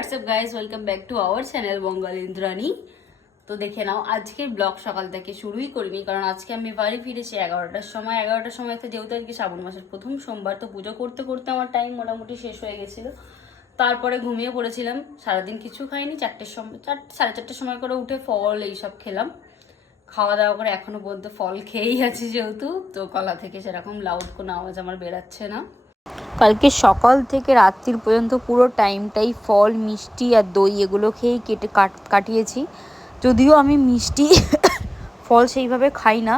WhatsApp guys, welcome back to our channel Bangal Indrani. তো দেখে নাও, আজকের ব্লগ সকাল থেকে শুরুই করিনি, কারণ আজকে আমি বাড়ি ফিরেছি 11টার সময়। 11টার সময় তো যেহেতু আজকে শ্রাবণ মাসের প্রথম সোমবার, তো পুজো করতে করতে আমার টাইম মোটামুটি শেষ হয়ে গেছিল। তারপরে ঘুমিয়ে পড়েছিলাম, সারাদিন কিছু খাইনি। 4টের সময়, 4:30 সময় করে উঠে ফল এইসব খেলাম, খাওয়া দাওয়া করে এখনো পর্যন্ত ফল খেয়েই আছি যেহেতু। তো গলা থেকে সেরকম লাউড কোনো আওয়াজ আমার বেরাচ্ছে না। কালকে সকাল থেকে রাত্রির পর্যন্ত পুরো টাইমটাই ফল, মিষ্টি আর দই এগুলো খেয়েই কাটিয়েছি। যদিও আমি মিষ্টি ফল সেইভাবে খাই না,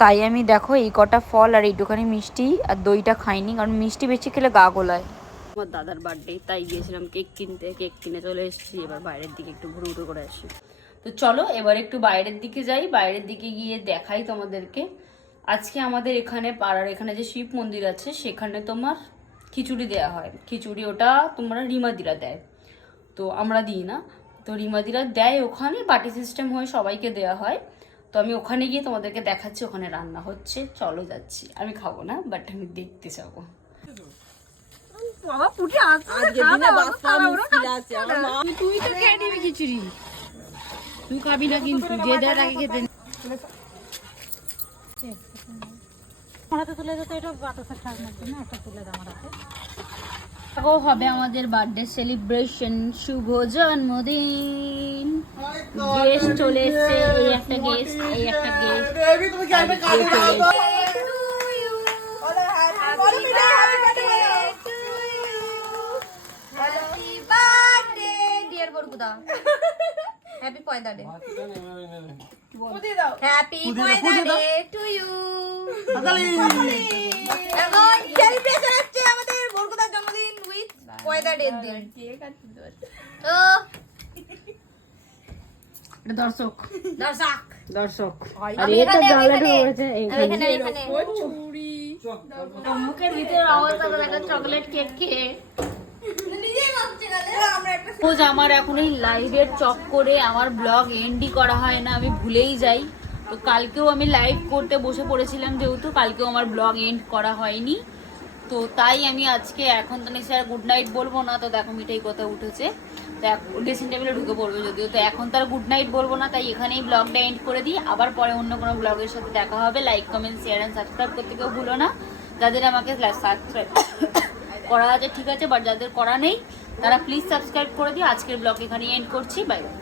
তাই আমি দেখো এই কটা ফল আর এইটুখানি মিষ্টি আর দইটা খাইনি, কারণ মিষ্টি বেশি খেলে গা গোলায়। আমার দাদার বার্থডে, তাই গিয়েছিলাম কেক কিনতে। কেক কিনে চলে এসেছি, এবার বাইরের দিকে একটু ঘুরে ঘুরে করে আসি। তো চলো এবার একটু বাইরের দিকে যাই, বাইরের দিকে গিয়ে দেখাই তোমাদেরকে। আজকে আমাদের এখানে পাড়ার এখানে যে শিব মন্দির আছে, সেখানে তোমার খিচুড়ি দেওয়া হয়। খিচুড়ি ওটা তোমরা রিমাদিরা দেয়, তো আমরা দিই না। তো রিমাদিরা দেয়, ওখানে বাটি সিস্টেম হয়ে সবাইকে দেওয়া হয়। তো আমি ওখানে গিয়ে তোমাদেরকে দেখাচ্ছি ওখানে রান্না হচ্ছে। চলো যাচ্ছি, আমি খাবো না, বাট আমি দেখতে যাবো। তুই তো খেয়ে নিবি খিচুড়ি, তুই খাবি না কিন্তু, যে দেয় তাকে খেতে। হবে আমাদের বার্থডে সেলিব্রেশন, শুভ জন্মদিন। গেস্ট চলে এসছে, এই একটা গেস্ট, এই একটা guest. Happy Father's Day. Happy Father's Day to you. এখন সেলিব্রেশন হচ্ছে আমাদের বরকতার জন্মদিন উইথ Father's Day দিন। তো দর্শক আর এটা জ্বালানো হয়েছে এখানে মুখের ভিতরে আওয়াজ আবার একটা চকলেট কেক খেয়ে। আমার এখন এই লাইভের চক্করে আমার ব্লগ এন্ডই করা হয় না, আমি ভুলেই যাই। তো কালকেও আমি লাইভ করতে বসে পড়েছিলাম, যেহেতু কালকেও আমার ব্লগ এন্ড করা হয়নি। তো তাই আমি আজকে এখন তো নিশ্চয় গুড নাইট বলবো না। তো দেখো মিঠাই কথা উঠেছে, ড্রেসিং টেবিলে ঢুকে পড়বে যদিও। তো এখন তার গুড নাইট বলবো না, তাই এখানেই ব্লগটা এন্ড করে দিই। আবার পরে অন্য কোনো ব্লগের সাথে দেখা হবে। Like, comment, share and subscribe করতে কেউ ভুলো না। যাদের আমাকে সাবস্ক্রাইব করা আছে ঠিক আছে, বাট যাদের করা নেই তারা প্লিজ সাবস্ক্রাইব করে দিও। আজকের ব্লগ এখানে এন্ড করছি, বাই বাই।